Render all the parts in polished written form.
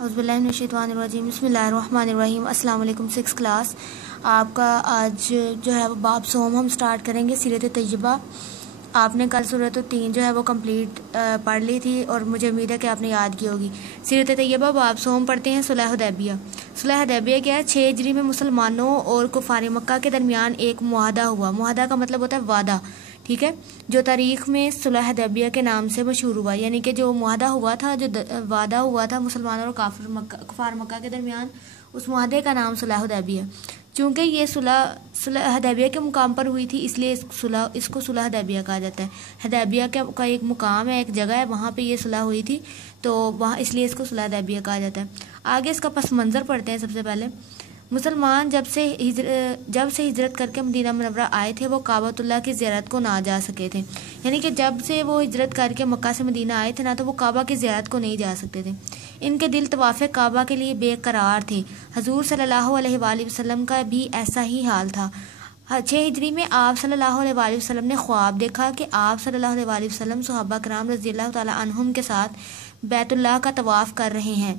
اعوذ باللہ من الشیطان الرجیم بسم اللہ الرحمن الرحیم۔ السلام علیکم 6 کلاس۔ آپ کا آج جو ہے وہ باب سوم ہم سٹارٹ کریں گے، سیرت طیبہ۔ آپ نے کل سورۃ التین جو ہے وہ کمپلیٹ پڑھ لی تھی اور مجھے امید ہے کہ آپ نے یاد کی ہوگی۔ سیرت طیبہ باب سوم پڑھتے ہیں۔ صلح حدیبیہ۔ صلح حدیبیہ کیا ہے؟ 6 ہجری میں مسلمانوں اور کفار مکہ کے درمیان ایک معاہدہ ہوا۔ معاہدہ کا مطلب ہوتا ہے وعدہ، ٹھیک ہے، جو تاریخ میں صلح حدیبیہ کے نام سے مشہور ہوا، یعنی کہ جو معاہدہ ہوا تھا، جو وعدہ ہوا تھا مسلمانوں اور کفار مکہ کے درمیان، اس معاہدے کا نام صلح حدیبیہ۔ چونکہ یہ صلح حدیبیہ کے مقام پر ہوئی تھی، اس لیے اس کو صلح حدیبیہ کہا جاتا ہے۔ حدیبیہ کا ایک مقام ہے، ایک جگہ ہے، وہاں پہ یہ صلح ہوئی تھی، تو وہاں اس لیے اس کو صلح حدیبیہ کہا جاتا ہے۔ آگے اس کا پس منظر پڑھتے ہیں۔ سب سے پہلے مسلمان جب سے ہجرت کر کے مدینہ منورہ آئے تھے، وہ کعبۃ اللہ کی زیارت کو نہ جا سکے تھے، یعنی کہ جب سے وہ ہجرت کر کے مکہ سے مدینہ آئے تھے نا، تو وہ کعبہ کی زیارت کو نہیں جا سکتے تھے۔ ان کے دل طواف کعبہ کے لیے بے قرار تھے۔ حضور صلی اللہ علیہ وآلہ وسلم کا بھی ایسا ہی حال تھا۔ 6 ہجری میں آپ صلی اللہ علیہ وآلہ وسلم نے خواب دیکھا کہ آپ صلی اللہ علیہ وآلہ وسلم صحابہ کرام رضی اللہ تعالی عنہم کے ساتھ بیت اللہ کا طواف کر رہے ہیں۔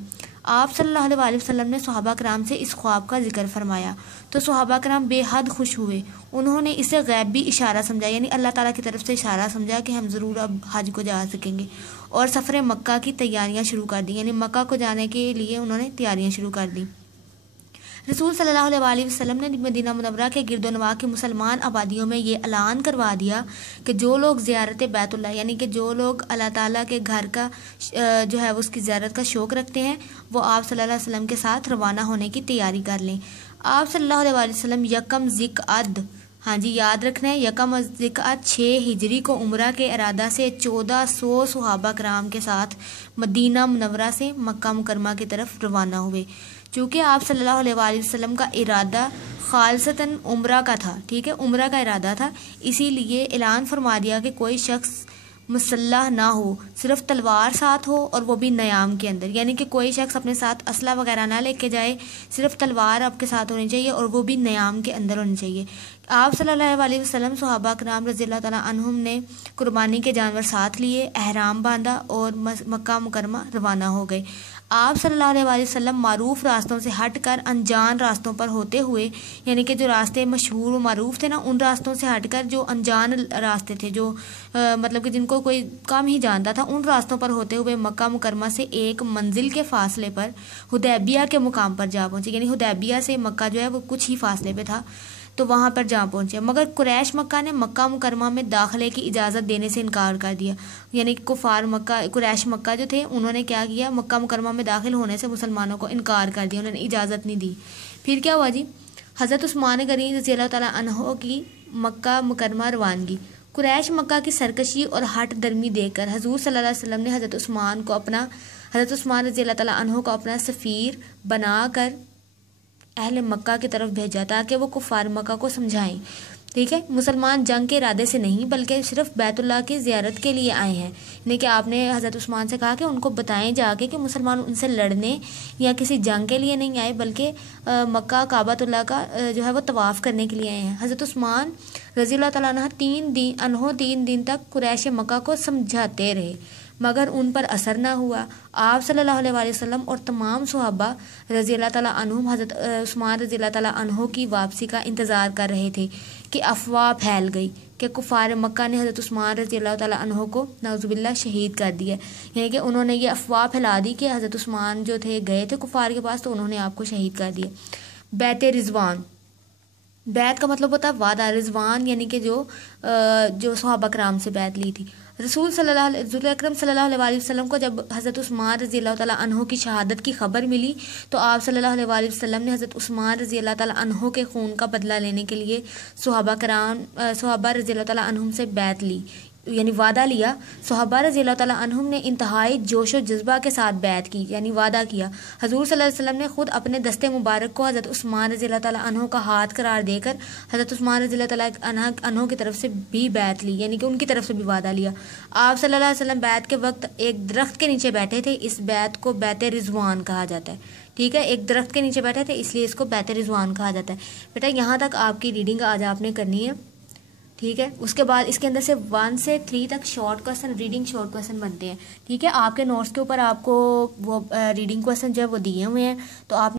آپ صلی اللہ علیہ وآلہ وسلم نے صحابہ کرام سے اس خواب کا ذکر فرمایا تو صحابہ کرام بے حد خوش ہوئے۔ انہوں نے اسے غیبی اشارہ سمجھا، یعنی اللہ تعالیٰ کی طرف سے اشارہ سمجھا کہ ہم ضرور اب حج کو جا سکیں گے، اور سفر مکہ کی تیاریاں شروع کر دی، یعنی مکہ کو جانے کے لیے انہوں نے تیاریاں شروع کر دی۔ رسول صلی اللہ علیہ وآلہ وسلم نے مدینہ منورہ کے گرد و نواح کی مسلمان آبادیوں میں یہ اعلان کروا دیا کہ جو لوگ زیارت بیت اللہ، یعنی کہ جو لوگ اللہ تعالیٰ کے گھر کا جو ہے اس کی زیارت کا شوق رکھتے ہیں، وہ آپ صلی اللہ علیہ وسلم کے ساتھ روانہ ہونے کی تیاری کر لیں۔ آپ صلی اللہ علیہ وآلہ وسلم یکم ذی-القعدہ، ہاں جی یاد رکھنا ہے، یکم ذی-القعدہ 6 ہجری کو عمرہ کے ارادہ سے 1400 صحابہ کرام کے ساتھ مدینہ منورہ سے مکہ مکرمہ کی طرف روانہ ہوئے۔ چونکہ آپ صلی اللہ علیہ وآلہ وسلم کا ارادہ خالصتاً عمرہ کا تھا، ٹھیک ہے، عمرہ کا ارادہ تھا، اسی لیے اعلان فرما دیا کہ کوئی شخص مسلح نہ ہو، صرف تلوار ساتھ ہو، اور وہ بھی نیام کے اندر، یعنی کہ کوئی شخص اپنے ساتھ اسلحہ وغیرہ نہ لے کے جائے، صرف تلوار آپ کے ساتھ ہونی چاہیے، اور وہ بھی نیام کے اندر ہونی چاہیے۔ آپ صلی اللہ علیہ وسلم صحابہ کرام رضی اللہ تعالیٰ عنہم نے قربانی کے جانور ساتھ لیے، احرام باندھا اور مکہ مکرمہ روانہ ہو گئے۔ آپ صلی اللہ علیہ وآلہ وسلم معروف راستوں سے ہٹ کر انجان راستوں پر ہوتے ہوئے، یعنی کہ جو راستے مشہور و معروف تھے نا، ان راستوں سے ہٹ کر جو انجان راستے تھے، جو مطلب کہ جن کو کوئی کم ہی جانتا تھا، ان راستوں پر ہوتے ہوئے مکہ مکرمہ سے ایک منزل کے فاصلے پر حدیبیہ کے مقام پر جا پہنچے، یعنی حدیبیہ سے مکہ جو ہے وہ کچھ ہی فاصلے پہ تھا، تو وہاں پر جا پہنچے۔ مگر قریش مکہ نے مکہ مکرمہ میں داخلے کی اجازت دینے سے انکار کر دیا، یعنی کفار مکہ، قریش مکہ جو تھے، انہوں نے کیا کیا، مکہ مکرمہ میں داخل ہونے سے مسلمانوں کو انکار کر دیا، انہوں نے اجازت نہیں دی۔ پھر کیا ہوا جی؟ حضرت عثمان غنی رضی اللہ تعالیٰ عنہ کی مکہ مکرمہ روانگی۔ قریش مکہ کی سرکشی اور ہٹ درمی دیکھ کر حضور صلی اللہ علیہ وسلم نے حضرت عثمان رضی اللہ تعالیٰ عنہ کو اپنا سفیر بنا کر اہل مکہ کی طرف بھیجا تاکہ وہ کفار مکہ کو سمجھائیں، ٹھیک ہے، مسلمان جنگ کے ارادے سے نہیں بلکہ صرف بیت اللہ کی زیارت کے لیے آئے ہیں، یعنی کہ آپ نے حضرت عثمان سے کہا کہ ان کو بتائیں جا کے کہ مسلمان ان سے لڑنے یا کسی جنگ کے لیے نہیں آئے، بلکہ مکہ کعبۃ اللہ کا جو ہے وہ طواف کرنے کے لیے آئے ہیں۔ حضرت عثمان رضی اللہ تعالیٰ عنہ 3 دن تک قریش مکہ کو سمجھاتے رہے، مگر ان پر اثر نہ ہوا۔ آپ صلی اللہ علیہ وآلہ وسلم اور تمام صحابہ رضی اللہ تعالیٰ عنہم حضرت عثمان رضی اللہ تعالیٰ عنہ کی واپسی کا انتظار کر رہے تھے کہ افواہ پھیل گئی کہ کفار مکہ نے حضرت عثمان رضی اللہ تعالیٰ عنہ کو نعوذ باللہ شہید کر دیا، یعنی کہ انہوں نے یہ افواہ پھیلا دی کہ حضرت عثمان جو تھے گئے تھے کفار کے پاس، تو انہوں نے آپ کو شہید کر دیا۔ بیت رضوان، بیت کا مطلب ہوتا ہے وعدہ، رضوان یعنی کہ جو صحابہ کرام سے بیت لی تھی۔ رسول اکرم صلی اللہ علیہ وسلم کو جب حضرت عثمان رضی اللہ تعالیٰ عنہ کی شہادت کی خبر ملی، تو آپ صلی اللہ علیہ وسلم نے حضرت عثمان رضی اللہ تعالیٰ عنہ کے خون کا بدلہ لینے کے لیے صحابہ رضی اللہ تعالیٰ عنہم سے بیعت لی، یعنی وعدہ لیا۔ صحابہ رضی اللہ تعالیٰ عنہم نے انتہائی جوش و جذبہ کے ساتھ بیعت کی، یعنی وعدہ کیا۔ حضور صلی اللہ علیہ وسلم نے خود اپنے دستے مبارک کو حضرت عثمان رضی اللہ تعالیٰ عنہ کا ہاتھ قرار دے کر حضرت عثمان رضی اللہ تعالیٰ عنہ کی طرف سے بھی بیعت لی، یعنی کہ ان کی طرف سے بھی وعدہ لیا۔ آپ صلی اللہ علیہ وسلم بیعت کے وقت ایک درخت کے نیچے بیٹھے تھے، اس بیعت کو بیت رضوان کہا جاتا ہے، ٹھیک ہے، ایک درخت کے نیچے بیٹھے تھے اس لیے اس کو بیت رضوان کہا جاتا ہے۔ بیٹا یہاں تک آپ کی ریڈنگ آج آپ نے کرنی ہے، ٹھیک ہے. اس کے بعد اس کے اندر سے 1 سے 3 تک short question, reading short question بنتے ہیں. ٹھیک ہے. آپ کے نوٹس کے اوپر آپ کو وہ ریڈنگ کویسچن جو ہے وہ دیے ہوئے ہیں، تو آپ